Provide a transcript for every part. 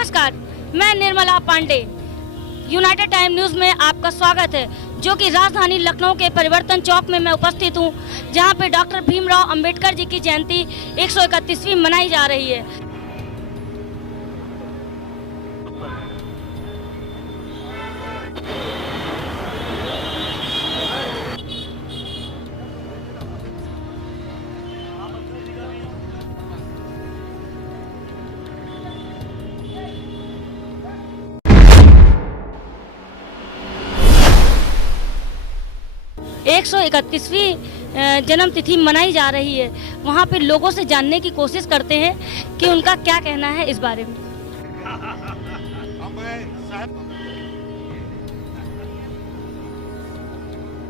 नमस्कार, मैं Nirmala Pandey. United Time News में आपका स्वागत है, जो कि राजधानी लखनऊ के परिवर्तन चौक में मैं उपस्थित हूं, जहां पे डॉक्टर भीमराव अंबेडकर जी की जयंती 131वीं मनाई जा रही है। एक 131वीं जन्म तिथि मनाई जा रही है। वहाँ पे लोगों से जानने की कोशिश करते हैं कि उनका क्या कहना है इस बारे में।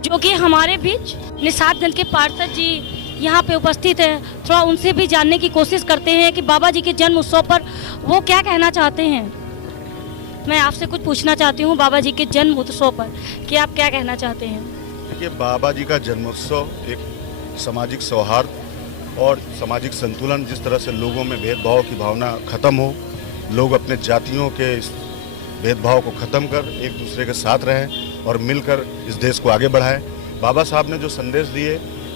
जो कि हमारे बीच निषादगंज के पार्षद जी यहाँ पे उपस्थित हैं, थोड़ा उनसे भी जानने की कोशिश करते हैं कि बाबा जी के जन्म उत्सव पर वो क्या कहना चाहते हैं। मैं आपसे कुछ पूछना चाहती हूँ बाबा जी के जन्म उत्सव पर कि आप क्या कहना चाहते हैं। देखिए, बाबा जी का जन्मोत्सव एक सामाजिक सौहार्द और सामाजिक संतुलन, जिस तरह से लोगों में भेदभाव की भावना खत्म हो, लोग अपने जातियों के इस भेदभाव को ख़त्म कर एक दूसरे के साथ रहें और मिलकर इस देश को आगे बढ़ाएं। बाबा साहब ने जो संदेश दिए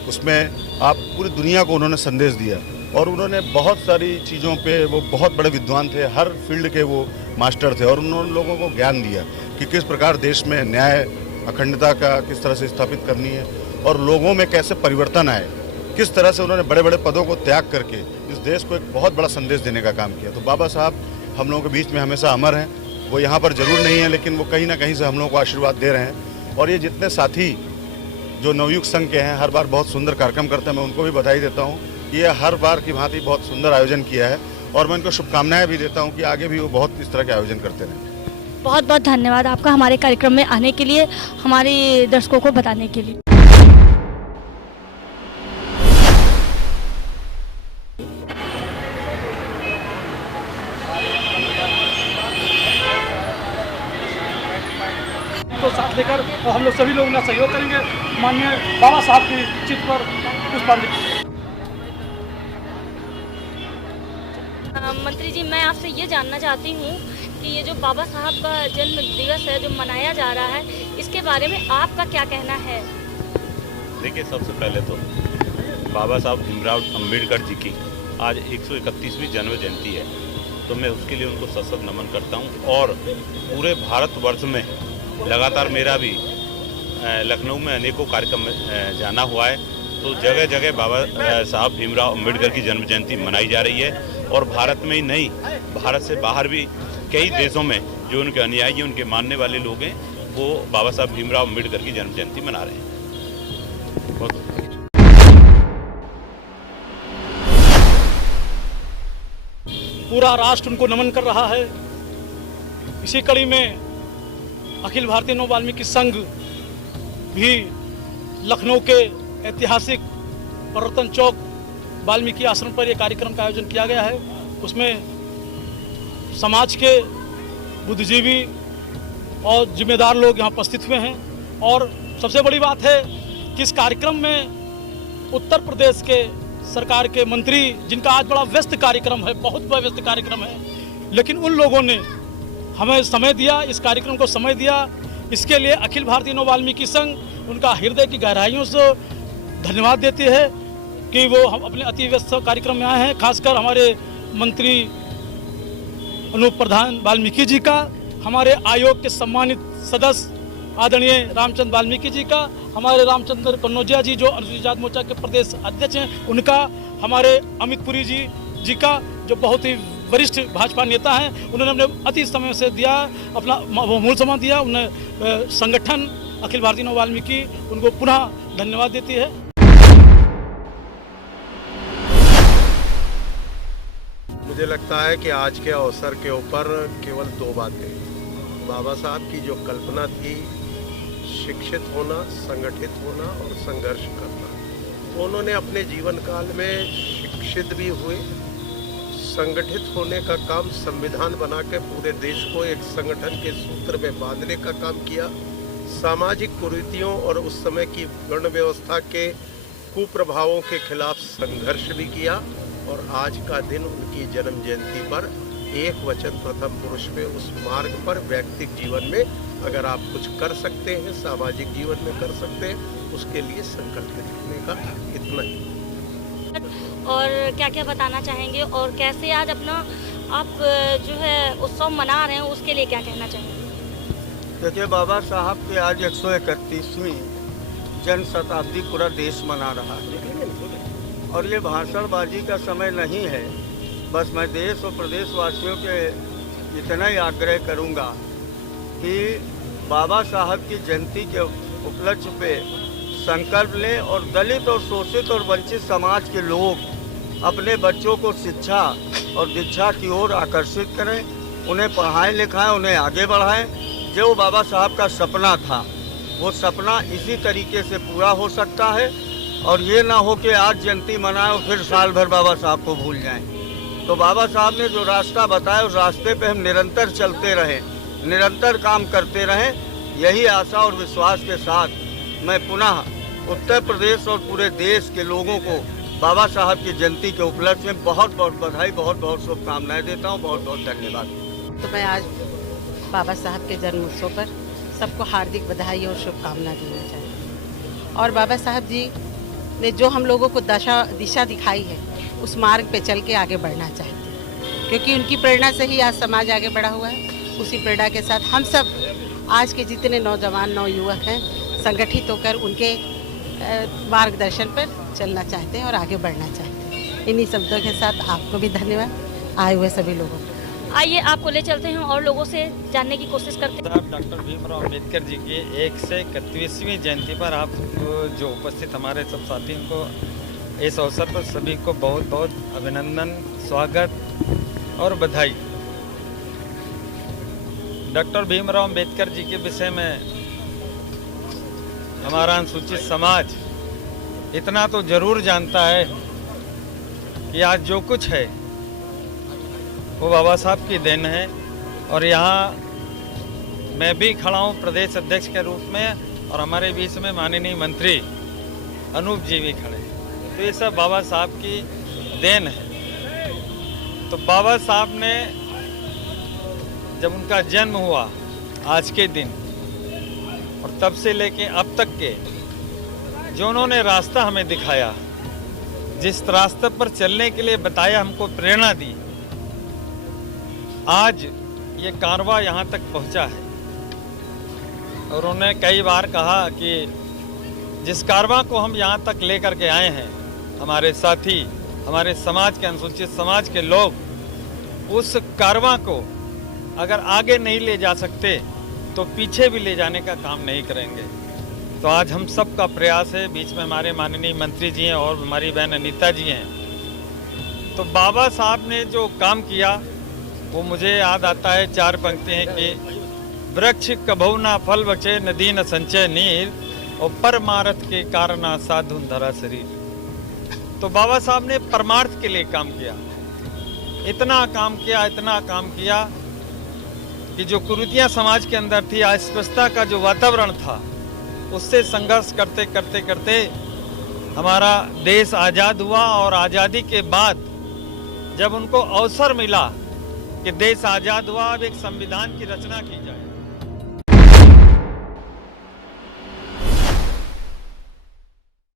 उसमें आप पूरी दुनिया को उन्होंने संदेश दिया और उन्होंने बहुत सारी चीज़ों पे, वो बहुत बड़े विद्वान थे, हर फील्ड के वो मास्टर थे और उन्होंने लोगों को ज्ञान दिया कि किस प्रकार देश में न्याय अखंडता का किस तरह से स्थापित करनी है और लोगों में कैसे परिवर्तन आए। किस तरह से उन्होंने बड़े बड़े पदों को त्याग करके इस देश को एक बहुत बड़ा संदेश देने का काम किया। तो बाबा साहब हम लोगों के बीच में हमेशा अमर हैं। वो यहाँ पर जरूर नहीं है, लेकिन वो कहीं ना कहीं से हम लोगों को आशीर्वाद दे रहे हैं। और ये जितने साथी जो नवयुग संघ के हैं, हर बार बहुत सुंदर कार्यक्रम करते हैं, मैं उनको भी बधाई देता हूँ कि ये हर बार की भांति बहुत सुंदर आयोजन किया है और मैं उनको शुभकामनाएं भी देता हूँ कि आगे भी वो बहुत इस तरह के आयोजन करते रहें। बहुत बहुत धन्यवाद आपका हमारे कार्यक्रम में आने के लिए, हमारे दर्शकों को बताने के लिए। तो साथ लेकर और हम लोग सभी लोग ना सहयोग करेंगे माननीय बाबा साहब की चित्र पर पुष्पांजलि। मंत्री जी, मैं आपसे ये जानना चाहती हूँ कि ये जो बाबा साहब का जन्म दिवस है जो मनाया जा रहा है, इसके बारे में आपका क्या कहना है। देखिए, सबसे पहले तो बाबा साहब भीमराव अंबेडकर जी की आज 131वीं जन्म जयंती है, तो मैं उसके लिए उनको सत सत नमन करता हूँ। और पूरे भारतवर्ष में लगातार मेरा भी लखनऊ में अनेकों कार्यक्रम में जाना हुआ है, तो जगह जगह बाबा साहब भीमराव अंबेडकर की जन्म जयंती मनाई जा रही है। और भारत में ही नहीं, भारत से बाहर भी कई देशों में जो उनके अनुयायी, उनके मानने वाले लोग हैं, वो बाबा साहब भीमराव अंबेडकर की जन्म जयंती मना रहे हैं। पूरा राष्ट्र उनको नमन कर रहा है। इसी कड़ी में अखिल भारतीय नव वाल्मीकि संघ भी लखनऊ के ऐतिहासिक परिवर्तन चौक वाल्मीकि आश्रम पर यह कार्यक्रम का आयोजन किया गया है। उसमें समाज के बुद्धिजीवी और जिम्मेदार लोग यहाँ उपस्थित हुए हैं। और सबसे बड़ी बात है कि इस कार्यक्रम में उत्तर प्रदेश के सरकार के मंत्री, जिनका आज बड़ा व्यस्त कार्यक्रम है, बहुत बड़ा व्यस्त कार्यक्रम है, लेकिन उन लोगों ने हमें समय दिया, इस कार्यक्रम को समय दिया। इसके लिए अखिल भारतीय नव वाल्मीकि संघ उनका हृदय की गहराइयों से धन्यवाद देती है कि वो हम अपने अति व्यस्त कार्यक्रम में आए हैं। खासकर हमारे मंत्री अनूप प्रधान वाल्मीकि जी का, हमारे आयोग के सम्मानित सदस्य आदरणीय रामचंद्र वाल्मीकि जी का, हमारे रामचंद्र कन्नौजिया जी जो अनुसूचित जाति मोर्चा के प्रदेश अध्यक्ष हैं उनका, हमारे अमित पुरी जी का जो बहुत ही वरिष्ठ भाजपा नेता हैं, उन्होंने अपने अति समय से दिया, अपना मूल समय दिया। उन्हें संगठन अखिल भारतीय नव वाल्मीकि उनको पुनः धन्यवाद देती है। मुझे लगता है कि आज के अवसर के ऊपर केवल दो बातें, बाबा साहब की जो कल्पना थी, शिक्षित होना, संगठित होना और संघर्ष करना, तो उन्होंने अपने जीवन काल में शिक्षित भी हुए, संगठित होने का काम संविधान बना के पूरे देश को एक संगठन के सूत्र में बांधने का काम किया, सामाजिक कुरीतियों और उस समय की वर्ण व्यवस्था के कुप्रभावों के खिलाफ संघर्ष भी किया और आज का दिन उनकी जन्म जयंती पर एक वचन प्रथम पुरुष में उस मार्ग पर व्यक्तिगत जीवन में अगर आप कुछ कर सकते हैं, सामाजिक जीवन में कर सकते हैं, उसके लिए संकल्प करने का इतना ही। और क्या क्या बताना चाहेंगे और कैसे आज अपना आप जो है उत्सव मना रहे हैं, उसके लिए क्या कहना चाहेंगे? देखिए, बाबा साहब के आज 131वीं जन्म शताब्दी पूरा देश मना रहा है और ये भाषणबाजी का समय नहीं है। बस मैं देश और प्रदेशवासियों के इतना ही आग्रह करूंगा कि बाबा साहब की जयंती के उपलक्ष्य पे संकल्प लें और दलित और शोषित और वंचित समाज के लोग अपने बच्चों को शिक्षा और दीक्षा की ओर आकर्षित करें, उन्हें पढ़ाएं लिखाएं, उन्हें आगे बढ़ाएं। जो बाबा साहब का सपना था वो सपना इसी तरीके से पूरा हो सकता है और ये ना हो कि आज जयंती मनाएं और फिर साल भर बाबा साहब को भूल जाएं। तो बाबा साहब ने जो रास्ता बताया उस रास्ते पे हम निरंतर चलते रहें, निरंतर काम करते रहें। यही आशा और विश्वास के साथ मैं पुनः उत्तर प्रदेश और पूरे देश के लोगों को बाबा साहब की जयंती के उपलक्ष्य में बहुत बहुत बधाई, बहुत बहुत शुभकामनाएं देता हूं। बहुत बहुत धन्यवाद। तो मैं आज बाबा साहब के जन्म उत्सव पर सबको हार्दिक बधाई और शुभकामना देना चाहती हूँ। और बाबा साहब जी ने जो हम लोगों को दिशा दिखाई है उस मार्ग पे चल के आगे बढ़ना चाहते हैं, क्योंकि उनकी प्रेरणा से ही आज समाज आगे बढ़ा हुआ है। उसी प्रेरणा के साथ हम सब आज के जितने नौजवान नवयुवक हैं संगठित होकर उनके मार्गदर्शन पर चलना चाहते हैं और आगे बढ़ना चाहते हैं। इन्हीं शब्दों के साथ आपको भी धन्यवाद, आए हुए सभी लोगों को। आइए आपको ले चलते हैं और लोगों से जानने की कोशिश करते हैं। डॉक्टर भीमराव अंबेडकर जी की 131वीं जयंती पर आप जो उपस्थित हमारे सब साथियों को इस अवसर पर सभी को बहुत बहुत अभिनंदन, स्वागत और बधाई। डॉक्टर भीमराव अंबेडकर जी के विषय में हमारा अनुसूचित समाज इतना तो जरूर जानता है कि आज जो कुछ है वो बाबा साहब की देन है। और यहाँ मैं भी खड़ा हूँ प्रदेश अध्यक्ष के रूप में और हमारे बीच में माननीय मंत्री अनूप जी भी खड़े हैं। तो ये सब बाबा साहब की देन है। तो बाबा साहब ने जब उनका जन्म हुआ आज के दिन और तब से लेके अब तक के जो उन्होंने रास्ता हमें दिखाया, जिस रास्ते पर चलने के लिए बताया, हमको प्रेरणा दी, आज ये कारवां यहाँ तक पहुँचा है। और उन्होंने कई बार कहा कि जिस कारवां को हम यहाँ तक लेकर के आए हैं, हमारे साथी, हमारे समाज के अनुसूचित समाज के लोग, उस कारवां को अगर आगे नहीं ले जा सकते तो पीछे भी ले जाने का काम नहीं करेंगे। तो आज हम सब का प्रयास है, बीच में हमारे माननीय मंत्री जी हैं और हमारी बहन अनीता जी हैं। तो बाबा साहब ने जो काम किया वो मुझे याद आता है, 4 पंक्ति हैं कि वृक्ष कभू ना फल बचे, नदी न संचय नीर, और परमार्थ के कारण साधुन धरा शरीर। तो बाबा साहब ने परमार्थ के लिए काम किया, इतना काम किया कि जो कुरीतियां समाज के अंदर थी, अस्पृश्यता का जो वातावरण था, उससे संघर्ष करते करते करते हमारा देश आज़ाद हुआ। और आज़ादी के बाद जब उनको अवसर मिला कि देश आज़ाद हुआ, अब एक संविधान की रचना की,